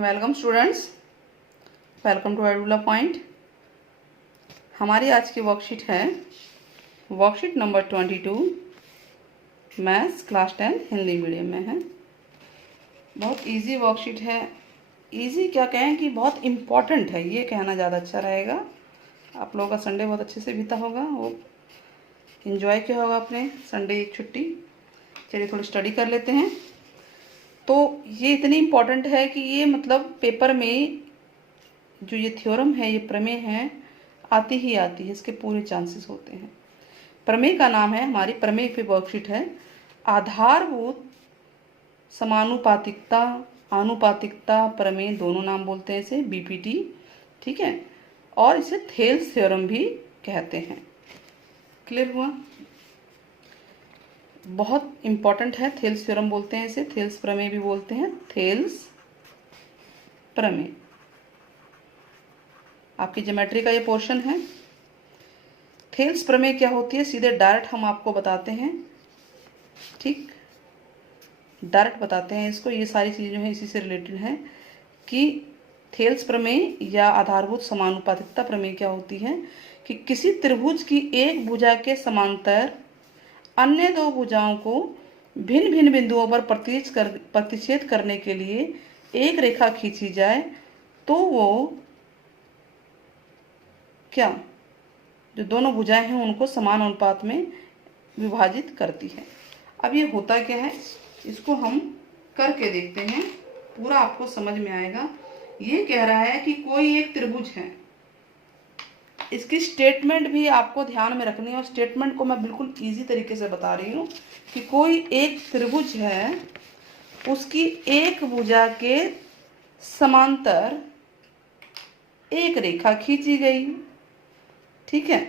Welcome students, welcome to Edula point. हमारी आज की वर्कशीट है worksheet number 22, maths class 10 Hindi medium में है। बहुत इजी वर्कशीट है। इजी क्या कहें कि बहुत इम्पॉर्टेंट है, ये कहना ज़्यादा अच्छा रहेगा। आप लोगों का संडे बहुत अच्छे से बीता होगा, वो इन्जॉय किया होगा आपने संडे एक छुट्टी। चलिए थोड़ी स्टडी कर लेते हैं। तो ये इतनी इम्पॉर्टेंट है कि ये मतलब पेपर में जो ये थ्योरम है, ये प्रमेय है, आती ही आती है, इसके पूरे चांसेस होते हैं। प्रमेय का नाम है, हमारी प्रमेय पे वर्कशीट है आधारभूत समानुपातिकता, आनुपातिकता प्रमेय, दोनों नाम बोलते हैं इसे, बीपीटी, ठीक है। और इसे थेल्स थ्योरम भी कहते हैं। क्लियर हुआ? बहुत इम्पॉर्टेंट है, थेल्स थ्योरम बोलते हैं इसे, थेल्स प्रमेय भी बोलते हैं, थेल्स प्रमेय। आपकी ज्योमेट्री का ये पोर्शन है। थेल्स प्रमेय क्या होती है, सीधे डायरेक्ट हम आपको बताते हैं, ठीक, डायरेक्ट बताते हैं इसको। ये सारी चीज़ें जो है इसी से रिलेटेड हैं कि थेल्स प्रमेय या आधारभूत समानुपातिकता प्रमेय क्या होती है कि किसी त्रिभुज की एक भुजा के समांतर अन्य दो भुजाओं को भिन्न भिन्न बिंदुओं पर प्रतिच्छेद करने के लिए एक रेखा खींची जाए तो वो क्या, जो दोनों भुजाएं हैं उनको समान अनुपात में विभाजित करती है। अब ये होता क्या है, इसको हम करके देखते हैं, पूरा आपको समझ में आएगा। ये कह रहा है कि कोई एक त्रिभुज है, इसकी स्टेटमेंट भी आपको ध्यान में रखनी है, और स्टेटमेंट को मैं बिल्कुल इजी तरीके से बता रही हूँ कि कोई एक त्रिभुज है, उसकी एक भुजा के समांतर एक रेखा खींची गई, ठीक है।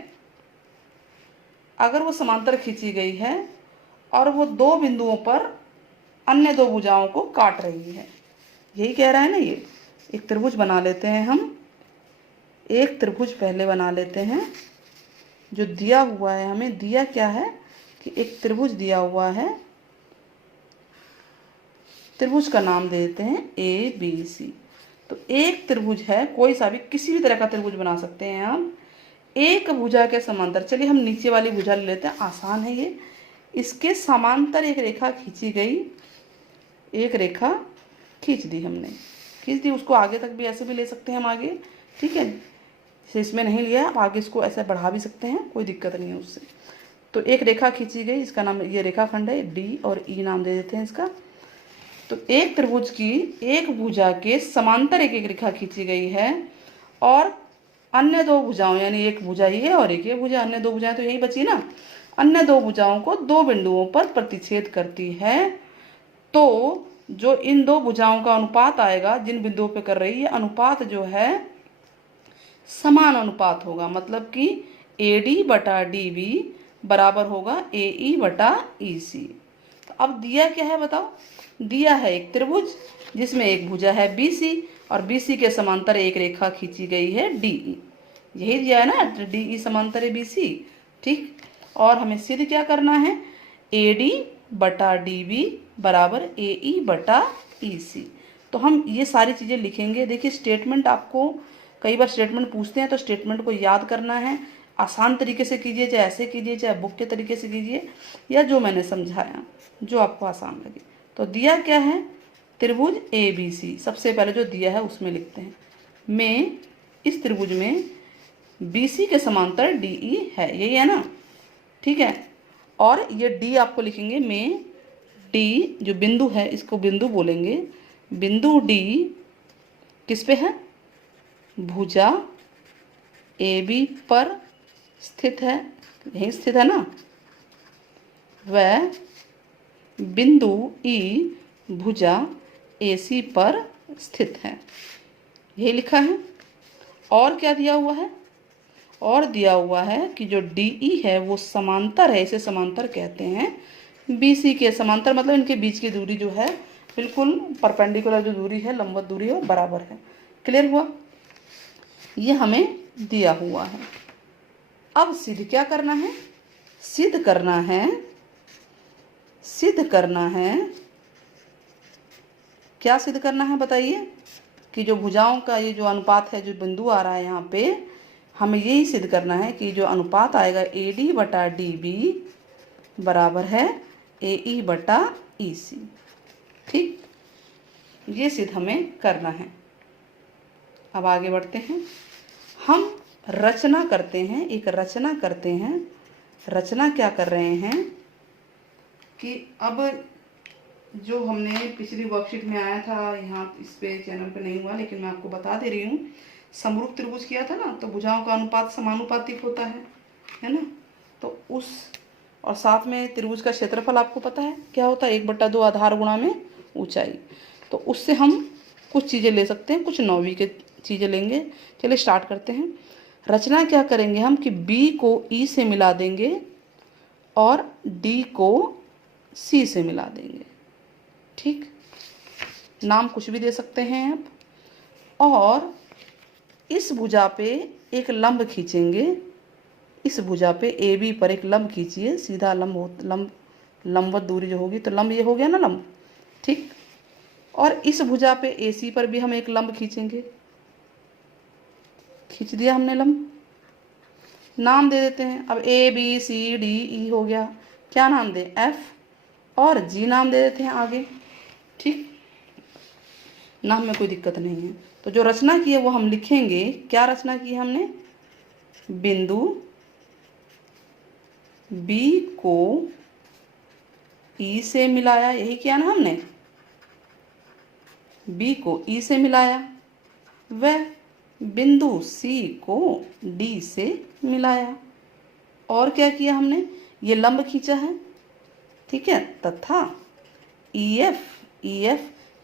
अगर वो समांतर खींची गई है और वो दो बिंदुओं पर अन्य दो भुजाओं को काट रही है, यही कह रहा है ना। ये एक त्रिभुज बना लेते हैं हम, एक त्रिभुज पहले बना लेते हैं जो दिया हुआ है। हमें दिया क्या है कि एक त्रिभुज दिया हुआ है, त्रिभुज का नाम दे देते हैं ए बी सी। तो एक त्रिभुज है, कोई सा भी किसी भी तरह का त्रिभुज बना सकते हैं हम, एक भुजा के समांतर। चलिए हम नीचे वाली भुजा ले लेते हैं, आसान है ये। इसके समांतर एक रेखा खींची गई, एक रेखा खींच दी हमने, खींच दी। उसको आगे तक भी ऐसे भी ले सकते हैं हम आगे, ठीक है। इसमें नहीं लिया, आप आगे इसको ऐसे बढ़ा भी सकते हैं, कोई दिक्कत नहीं है उससे। तो एक रेखा खींची गई, इसका नाम, ये रेखाखंड है, डी और ई नाम दे देते हैं इसका। तो एक त्रिभुज की एक भुजा के समांतर एक एक रेखा खींची गई है, और अन्य दो भुजाओं, यानी एक भुजा ये और एक ये भुजा, अन्य दो भुजाएं तो यही बची ना, अन्य दो भुजाओं को दो बिंदुओं पर प्रतिच्छेद करती है। तो जो इन दो भुजाओं का अनुपात आएगा, जिन बिंदुओं पे कर रही है, अनुपात जो है समान अनुपात होगा। मतलब कि AD बटा DB बराबर होगा AE बटा EC। तो अब दिया क्या है बताओ, दिया है एक त्रिभुज जिसमें एक भुजा है BC, और BC के समांतर एक रेखा खींची गई है DE। यही दिया है ना, DE समांतर है BC, ठीक। और हमें सिद्ध क्या करना है, AD बटा DB बराबर AE बटा EC। तो हम ये सारी चीज़ें लिखेंगे। देखिए स्टेटमेंट, आपको कई बार स्टेटमेंट पूछते हैं तो स्टेटमेंट को याद करना है। आसान तरीके से कीजिए, चाहे ऐसे कीजिए, चाहे बुक के तरीके से कीजिए, या जो मैंने समझाया, जो आपको आसान लगे। तो दिया क्या है, त्रिभुज ABC, सबसे पहले जो दिया है उसमें लिखते हैं। में इस त्रिभुज में BC के समांतर DE है, यही है ना, ठीक है। और ये D आपको लिखेंगे, में D जो बिंदु है, इसको बिंदु बोलेंगे। बिंदु D किस पे है, भुजा AB पर स्थित है, यहीं स्थित है ना। वह बिंदु E भुजा AC पर स्थित है, यही लिखा है। और क्या दिया हुआ है, और दिया हुआ है कि जो DE है वो समांतर है, इसे समांतर कहते हैं BC के। समांतर मतलब इनके बीच की दूरी जो है, बिल्कुल परपेंडिकुलर जो दूरी है, लंबवत दूरी है, वो बराबर है। क्लियर हुआ? ये हमें दिया हुआ है। अब सिद्ध क्या करना है, सिद्ध करना है, सिद्ध करना है, क्या सिद्ध करना है बताइए। कि जो भुजाओं का ये जो अनुपात है, जो बिंदु आ रहा है यहाँ पे, हमें यही सिद्ध करना है कि जो अनुपात आएगा AD बटा DB बराबर है AE बटा EC। ठीक, ये सिद्ध हमें करना है। अब आगे बढ़ते हैं, हम रचना करते हैं, एक रचना करते हैं। रचना क्या कर रहे हैं कि अब जो हमने पिछली वर्कशीट में आया था, यहाँ इस पे चैनल पे नहीं हुआ लेकिन मैं आपको बता दे रही हूँ, समरूप त्रिभुज किया था ना, तो भुजाओं का अनुपात समानुपातिक होता है ना। तो उस और साथ में त्रिभुज का क्षेत्रफल आपको पता है क्या होता है, 1/2 आधार गुणा में ऊंचाई। तो उससे हम कुछ चीज़ें ले सकते हैं, कुछ 9वीं के चीज़ें लेंगे। चलिए स्टार्ट करते हैं। रचना क्या करेंगे हम कि B को E से मिला देंगे और D को C से मिला देंगे। ठीक, नाम कुछ भी दे सकते हैं आप। और इस भुजा पे एक लंब खींचेंगे, इस भुजा पे AB पर एक लंब खींचिए, सीधा लंबवत दूरी जो होगी, तो लंब ये हो गया ना लंब। ठीक, और इस भुजा पे AC पर भी हम एक लंब खींचेंगे, खींच दिया हमने लंब। नाम दे देते हैं अब ABCDE हो गया, क्या नाम दे, F और G नाम दे देते हैं आगे। ठीक, नाम में कोई दिक्कत नहीं है। तो जो रचना की है वो हम लिखेंगे। क्या रचना की है हमने, बिंदु B को E से मिलाया, यही किया ना हमने, B को E से मिलाया, वह बिंदु C को D से मिलाया। और क्या किया हमने, ये लंब खींचा है, ठीक है, तथा EF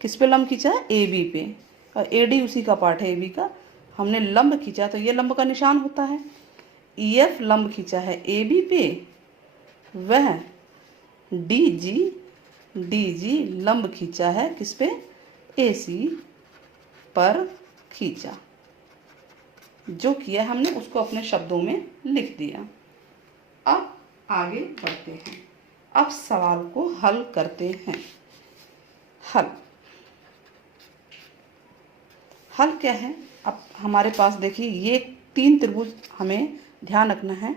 किस पे लंब खींचा है, AB पे, और AD उसी का पार्ट है AB का। हमने लंब खींचा तो ये लंब का निशान होता है। EF लंब खींचा है AB पे, वह DG लंब खींचा है किस पे, AC पर खींचा। जो किया हमने उसको अपने शब्दों में लिख दिया। अब आगे बढ़ते हैं, अब सवाल को हल करते हैं। हल क्या है, अब हमारे पास देखिए ये 3 त्रिभुज हमें ध्यान रखना है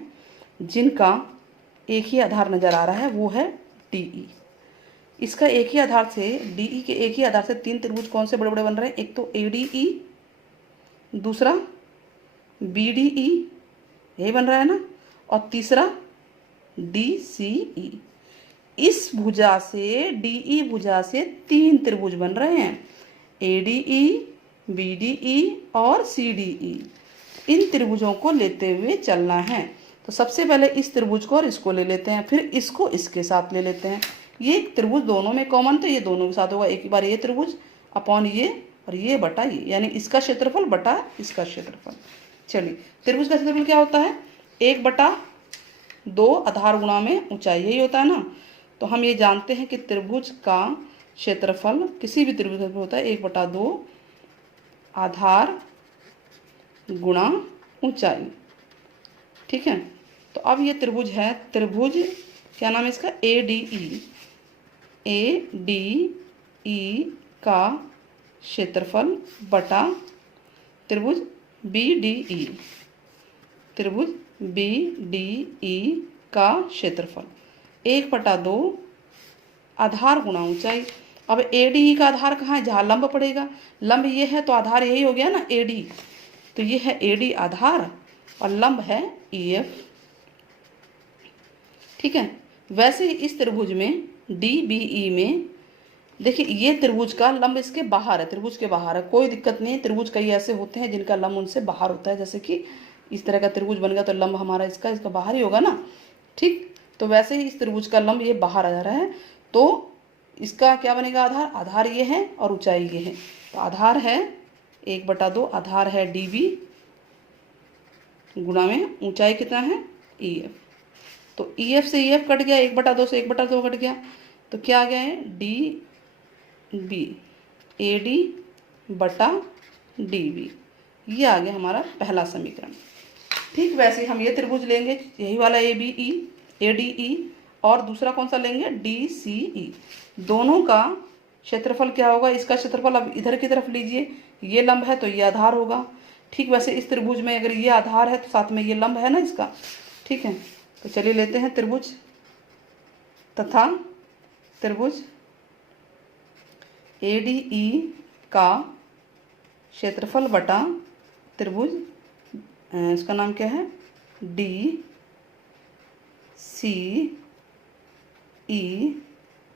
जिनका एक ही आधार नज़र आ रहा है, वो है DE। इसका एक ही आधार से, DE के एक ही आधार से 3 त्रिभुज कौन से बड़े बड़े बन रहे हैं, एक तो ADE, दूसरा BDE, यही बन रहा है ना, और तीसरा DCE। इस भुजा से, DE भुजा से 3 त्रिभुज बन रहे हैं, ADE, BDE और CDE। इन त्रिभुजों को लेते हुए चलना है। तो सबसे पहले इस त्रिभुज को और इसको ले लेते हैं, फिर इसको इसके साथ ले लेते हैं। ये त्रिभुज दोनों में कॉमन, तो ये दोनों के साथ होगा, एक ही बार ये त्रिभुज अपॉन ये और ये बटा ये, यानी इसका क्षेत्रफल बटा इसका क्षेत्रफल। चलिए, त्रिभुज का क्षेत्रफल क्या होता है, 1/2 आधार गुणा में ऊंचाई, यही होता है ना। तो हम ये जानते हैं कि त्रिभुज का क्षेत्रफल किसी भी त्रिभुज का होता है 1/2 आधार गुणा ऊंचाई। ठीक है, तो अब ये त्रिभुज है, त्रिभुज क्या नाम है इसका, ADE का क्षेत्रफल बटा त्रिभुज BDE, त्रिभुज BDE का क्षेत्रफल 1/2 आधार गुणा ऊंचाई। अब ADE का आधार कहाँ है, जहाँ लंब पड़ेगा, लंब ये है तो आधार यही हो गया ना AD, तो ये है AD आधार और लंब है EF। ठीक है, वैसे ही इस त्रिभुज में DBE में देखिए, ये त्रिभुज का लंब इसके बाहर है, त्रिभुज के बाहर है, कोई दिक्कत नहीं है। त्रिभुज कई ऐसे होते हैं जिनका लंब उनसे बाहर होता है, जैसे कि इस तरह का त्रिभुज बन गया तो लंब हमारा इसका बाहर ही होगा ना। ठीक, तो वैसे ही इस त्रिभुज का लंब ये बाहर आ जा रहा है, तो इसका क्या बनेगा, आधार ये है और ऊंचाई ये है। तो आधार है 1/2, आधार है DB गुणा में ऊंचाई कितना है EF। तो EF से EF कट गया, 1/2 से 1/2 कट गया, तो क्या आ गया है DB, AD बटा DB, ये आ गया हमारा पहला समीकरण। ठीक, वैसे हम ये त्रिभुज लेंगे, यही वाला ADE, और दूसरा कौन सा लेंगे, DCE। दोनों का क्षेत्रफल क्या होगा, इसका क्षेत्रफल अब इधर की तरफ लीजिए, ये लंब है तो ये आधार होगा। ठीक वैसे इस त्रिभुज में अगर ये आधार है तो साथ में ये लंब है ना इसका। ठीक है, तो चलिए लेते हैं त्रिभुज तथा त्रिभुज ADE का क्षेत्रफल बटा त्रिभुज, इसका नाम क्या है, DCE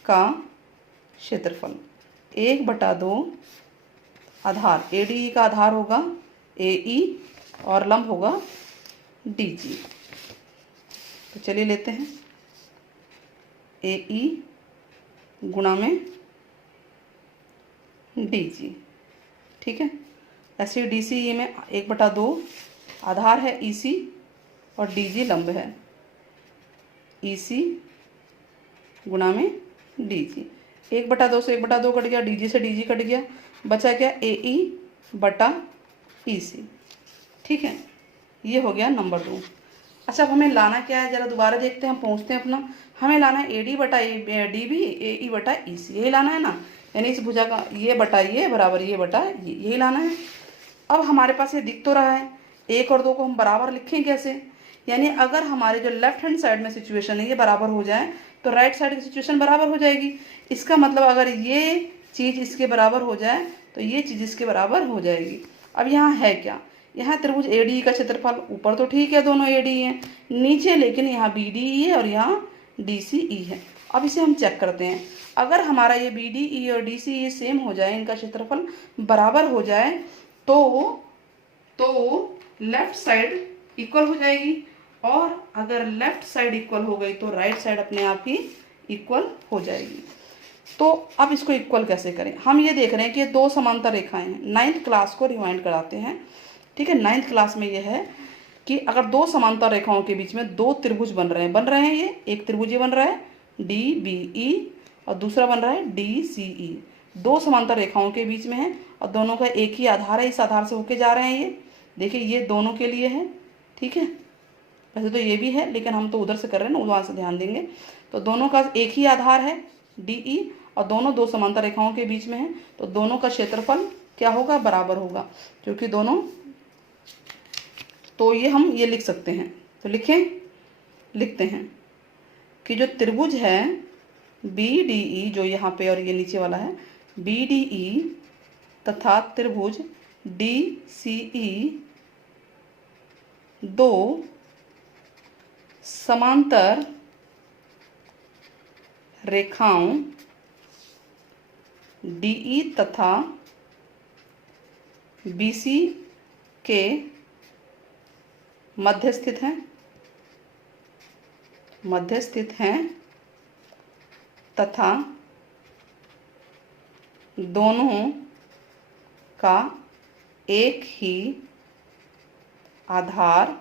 का क्षेत्रफल 1/2 आधार, ADE का आधार होगा AE और लंब होगा DG। तो चलिए लेते हैं AE गुणा में DG। ठीक है, ऐसे DCE में 1/2 आधार है EC और DG लंब है, EC गुणा में DG। 1/2 से 1/2 कट गया, DG से DG कट गया, बचा क्या AE बटा EC। ठीक है, ये हो गया नंबर 2। अच्छा, अब हमें लाना क्या है, ज़रा दोबारा देखते हैं, हम पहुँचते हैं अपना। हमें लाना है AD बटा DB, AE बटा EC, यही लाना है ना, यानी इस भुजा का ये बटा ये बराबर ये बटा ये, यही लाना है। अब हमारे पास ये दिख तो रहा है, 1 और 2 को हम बराबर लिखें कैसे, यानी अगर हमारे जो लेफ्ट हैंड साइड में सिचुएशन है ये बराबर हो जाए तो राइट साइड की सिचुएशन बराबर हो जाएगी। इसका मतलब अगर ये चीज़ इसके बराबर हो जाए तो ये चीज़ इसके बराबर हो जाएगी। अब यहाँ है क्या, यहाँ त्रिभुज ADE का क्षेत्रफल, ऊपर तो ठीक है दोनों ADE हैं, नीचे लेकिन यहाँ BDE है और यहाँ DCE है। अब इसे हम चेक करते हैं, अगर हमारा ये BDE और DCE सेम हो जाए, इनका क्षेत्रफल बराबर हो जाए तो लेफ्ट साइड इक्वल हो जाएगी, और अगर लेफ्ट साइड इक्वल हो गई तो राइट साइड अपने आप ही इक्वल हो जाएगी। तो अब इसको इक्वल कैसे करें, हम ये देख रहे हैं कि ये 2 समांतर रेखाएं हैं। 9th क्लास को रिवाइंड कराते हैं। ठीक है, 9th क्लास में ये है कि अगर 2 समांतर रेखाओं के बीच में 2 त्रिभुज बन रहे हैं, ये एक त्रिभुज ये बन रहा है DBE और दूसरा बन रहा है DCE। 2 समांतर रेखाओं के बीच में है और दोनों का एक ही आधार है, इस आधार से होके जा रहे हैं। ये देखिए ये दोनों के लिए है। ठीक है, वैसे तो ये भी है लेकिन हम तो उधर से कर रहे हैं ना, वहाँ से ध्यान देंगे। तो दोनों का एक ही आधार है DE और दोनों 2 समांतर रेखाओं के बीच में है, तो दोनों का क्षेत्रफल क्या होगा, बराबर होगा, क्योंकि दोनों, तो ये हम ये लिख सकते हैं। तो लिखते हैं कि जो त्रिभुज है BDE, जो यहाँ पे और ये नीचे वाला है BDE तथा त्रिभुज DCE 2 समांतर रेखाओं DE तथा BC के मध्य स्थित हैं तथा दोनों का एक ही आधार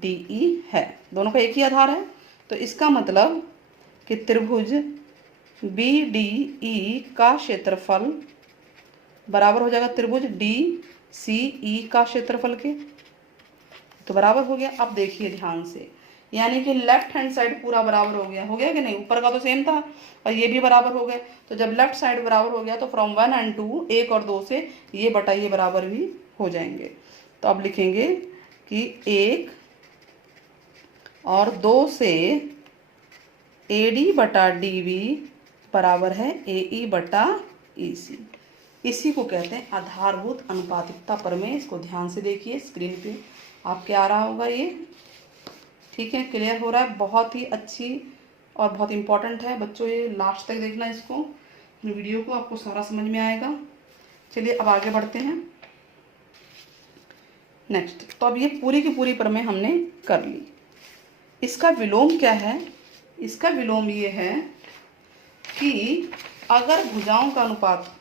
DE है। दोनों का एक ही आधार है, तो इसका मतलब कि त्रिभुज BDE का क्षेत्रफल बराबर हो जाएगा त्रिभुज DCE का क्षेत्रफल के, तो बराबर हो गया। अब देखिए ध्यान से, यानी कि लेफ्ट हैंड साइड पूरा बराबर हो गया कि नहीं, ऊपर का तो सेम था और ये भी बराबर हो गए। तो जब लेफ्ट साइड बराबर हो गया तो फ्रॉम 1 and 2, 1 और 2 से ये बटा ये बराबर भी हो जाएंगे। तो अब लिखेंगे कि 1 और 2 से AD बटा DB बराबर है AE बटा EC। इसी को कहते हैं आधारभूत अनुपातिकता प्रमेय। इसको ध्यान से देखिए, स्क्रीन पे आपके आ रहा होगा ये। ठीक है, क्लियर हो रहा है, बहुत ही अच्छी और बहुत इम्पॉर्टेंट है बच्चों, ये लास्ट तक देखना इसको, वीडियो को, आपको सारा समझ में आएगा। चलिए अब आगे बढ़ते हैं नेक्स्ट। तो अब ये पूरी की पूरी प्रमेय हमने कर ली। इसका विलोम क्या है, इसका विलोम ये है कि अगर भुजाओं का अनुपात,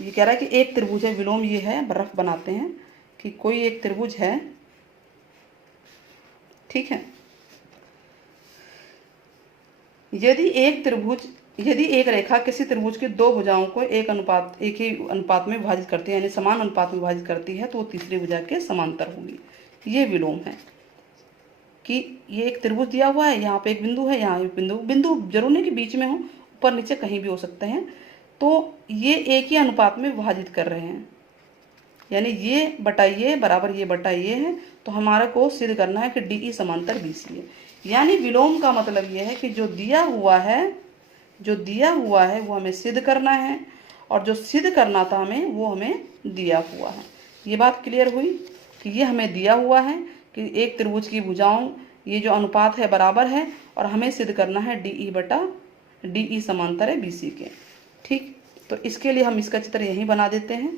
ये कह रहा है कि एक त्रिभुज है, विलोम ये है, रफ बनाते हैं कि कोई एक त्रिभुज है। ठीक है, यदि एक रेखा किसी त्रिभुज की 2 भुजाओं को एक ही अनुपात में विभाजित करती है, यानी समान अनुपात में विभाजित करती है, तो वो तीसरी भुजा के समांतर होगी। ये विलोम है कि ये एक त्रिभुज दिया हुआ है, यहाँ पे एक बिंदु है, यहाँ एक बिंदु जरूर नहीं कि बीच में हो, ऊपर नीचे कहीं भी हो सकते हैं। तो ये एक ही अनुपात में विभाजित कर रहे हैं, यानी ये बटा ये बराबर ये बटा ये है। तो हमारे को सिद्ध करना है कि DE समांतर BC है। यानी विलोम का मतलब ये है कि जो दिया हुआ है वो हमें सिद्ध करना है, और जो सिद्ध करना था हमें वो हमें दिया हुआ है। ये बात क्लियर हुई कि ये हमें दिया हुआ है कि एक त्रिभुज की भुजाओं ये जो अनुपात है बराबर है, और हमें सिद्ध करना है DE समांतर है BC के। ठीक, तो इसके लिए हम इसका चित्र यहीं बना देते हैं।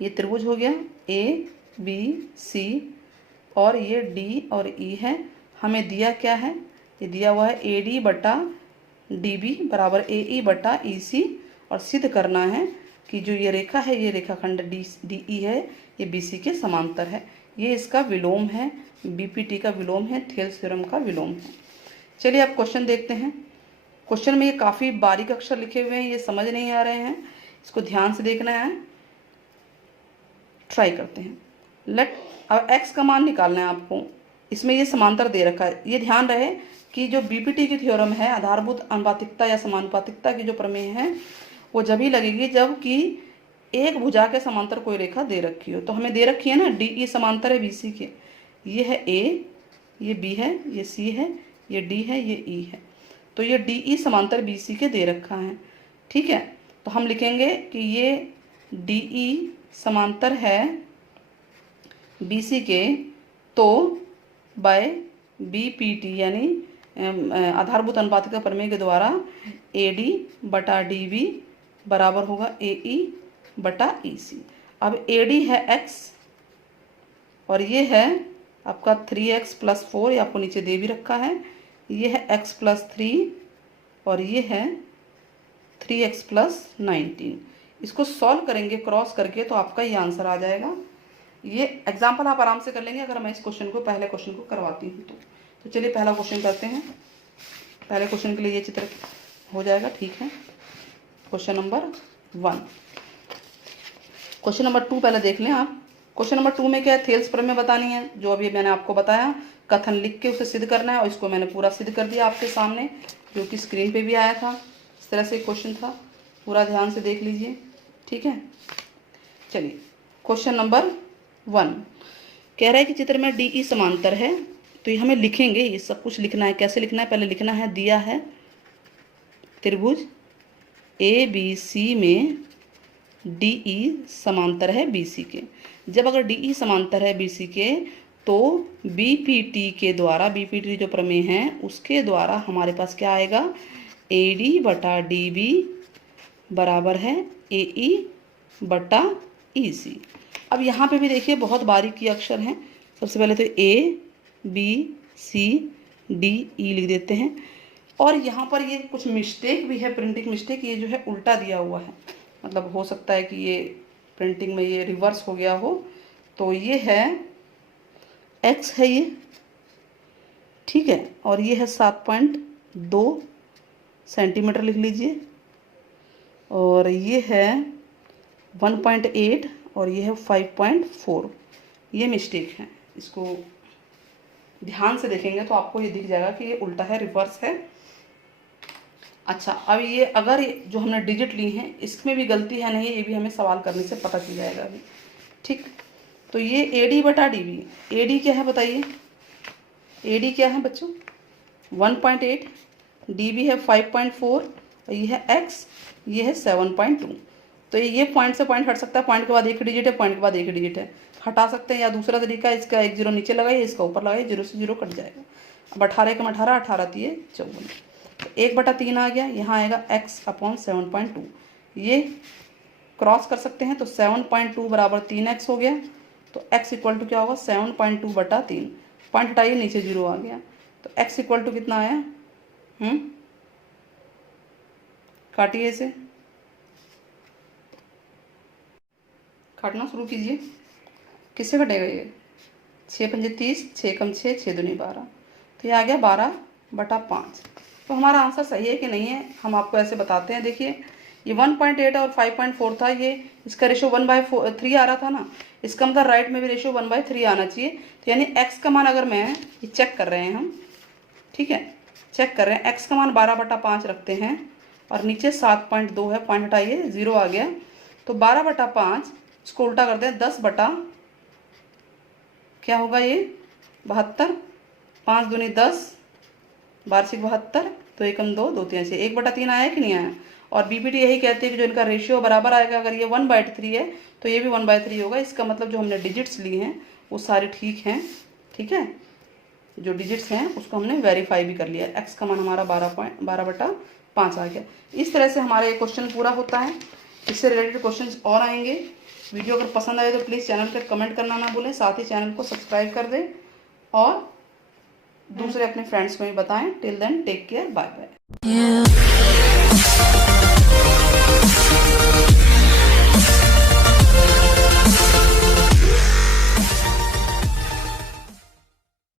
ये त्रिभुज हो गया ABC, और ये D और E है। हमें दिया क्या है, ये दिया हुआ है AD बटा DB बराबर AE बटा EC, और सिद्ध करना है कि जो ये रेखा है ये रेखाखंड DE है, ये BC के समांतर है। ये इसका विलोम है, BPT का विलोम है, थेल्स थ्योरम का विलोम है। चलिए अब क्वेश्चन देखते हैं। क्वेश्चन में ये काफ़ी बारीक अक्षर लिखे हुए हैं, ये समझ नहीं आ रहे हैं, इसको ध्यान से देखना है। ट्राई करते हैं। अब x का मान निकालना है आपको। इसमें ये समांतर दे रखा है, ये ध्यान रहे कि जो BPT की थ्योरम है, आधारभूत अनुपातिकता या समानुपातिकता की जो प्रमेय है, वो जब ही लगेगी जब कि एक भुजा के समांतर कोई रेखा दे रखी हो। तो हमें दे रखी है ना DE समांतर है BC के, ये है A, ये B है, ये C है, ये D है, ये E है। तो ये DE समांतर BC के दे रखा है। ठीक है, तो हम लिखेंगे कि ये DE समांतर है BC के, तो बाय BPT यानी आधारभूत अनुपातिकता प्रमेय के द्वारा AD बटा DB बराबर होगा AE बटा EC। अब AD है x, और ये है आपका 3x प्लस 4, ये आपको नीचे दे भी रखा है। ये है x प्लस 3, और ये है 3x प्लस 19। इसको सॉल्व करेंगे क्रॉस करके, तो आपका ये आंसर आ जाएगा। ये एग्जाम्पल आप आराम से कर लेंगे अगर मैं इस क्वेश्चन को पहले क्वेश्चन को करवाती हूँ तो चलिए पहला क्वेश्चन करते हैं। पहले क्वेश्चन के लिए ये चित्र हो जाएगा। ठीक है, क्वेश्चन नंबर 1। क्वेश्चन नंबर 2 पहले देख लें आप। क्वेश्चन नंबर 2 में क्या है, थेल्स प्रमेय बतानी है, जो अभी मैंने आपको बताया, कथन लिख के उसे सिद्ध करना है, और इसको मैंने पूरा सिद्ध कर दिया आपके सामने, जो कि स्क्रीन पे भी आया था। इस तरह से क्वेश्चन था, पूरा ध्यान से देख लीजिए। ठीक है, चलिए क्वेश्चन नंबर 1 कह रहा है कि चित्र में DE समांतर है। तो ये हमें लिखेंगे, ये सब कुछ लिखना है। कैसे लिखना है, पहले लिखना है, दिया है त्रिभुज ABC में DE समांतर है BC के। जब अगर DE समांतर है BC के, तो BPT के द्वारा, BPT जो प्रमेय है उसके द्वारा हमारे पास क्या आएगा, AD बटा DB बराबर है AE बटा EC। अब यहाँ पे भी देखिए बहुत बारीकी अक्षर हैं। सबसे पहले तो ABCDE लिख देते हैं, और यहाँ पर ये कुछ मिस्टेक भी है, प्रिंटिंग मिस्टेक। ये जो है उल्टा दिया हुआ है, मतलब हो सकता है कि ये प्रिंटिंग में ये रिवर्स हो गया हो। तो ये है x है ये, ठीक है, और ये है 7.2 सेंटीमीटर लिख लीजिए, और ये है 1.8, और ये है 5.4। ये मिस्टेक है, इसको ध्यान से देखेंगे तो आपको ये दिख जाएगा कि ये उल्टा है, रिवर्स है। अच्छा, अब ये अगर जो हमने डिजिट ली हैं इसमें भी गलती है नहीं, ये भी हमें सवाल करने से पता चल जाएगा अभी। ठीक, तो ये AD बटा DB, AD क्या है बताइए, AD क्या है बच्चों, 1.8, DB है 5.4, और ये है x, ये है 7.2। तो ये पॉइंट से पॉइंट हट सकता है, पॉइंट के बाद एक डिजिट है, पॉइंट के बाद एक डिजिट है, हटा सकते हैं। या दूसरा तरीका, इसका एक 0 नीचे लगाइए, इसका ऊपर लगाइए, 0 से 0 कट जाएगा। अब 18 कम 18, 18 3 54, तो 1/3 आ गया, यहाँ आएगा x अपॉन 7.2। ये क्रॉस कर सकते हैं, तो 7.2 बराबर 3x हो गया। तो x इक्वल टू क्या होगा, 7.2 बटा 3, पॉइंट हटाइए, नीचे 0 आ गया। तो x इक्वल टू कितना आया, काटिए इसे, काटना शुरू कीजिए। किससे कटेगा ये, 6 पंजे 30, 6 कम 6, 6 दूनी 12, तो ये आ गया 12/5। तो हमारा आंसर सही है कि नहीं है, हम आपको ऐसे बताते हैं। देखिए ये 1.8 और 5.4 था, ये इसका रेशो 1/3 आ रहा था ना, इसका मतलब राइट में भी रेशो 1/3 आना चाहिए। तो यानी x का मान अगर मैं, ये चेक कर रहे हैं हम, ठीक है, चेक कर रहे हैं। x का मान 12/5 रखते हैं और नीचे 7.2 है, पॉइंट हटाइए, 0 आ गया। तो 12/5 इसको उल्टा कर दें, 10 बटा क्या होगा ये 72, 5 दूनी 10, वार्षिक 72, तो एकम 2, 2 3 6, 1/3 आया कि नहीं आया। और बीपीटी यही कहते हैं कि जो इनका रेशियो बराबर आएगा, अगर ये 1/3 है तो ये भी 1/3 होगा। इसका मतलब जो हमने डिजिट्स ली हैं वो सारे ठीक हैं, ठीक है। जो डिजिट्स हैं उसको हमने वेरीफाई भी कर लिया। एक्स का मान हमारा 12/5 आ गया। इस तरह से हमारा ये क्वेश्चन पूरा होता है। इससे रिलेटेड क्वेश्चंस और आएंगे। वीडियो अगर पसंद आए तो प्लीज़ चैनल पर कमेंट करना ना भूलें, साथ ही चैनल को सब्सक्राइब कर दें और दूसरे अपने फ्रेंड्स को भी बताएं। Till then take care, bye bye.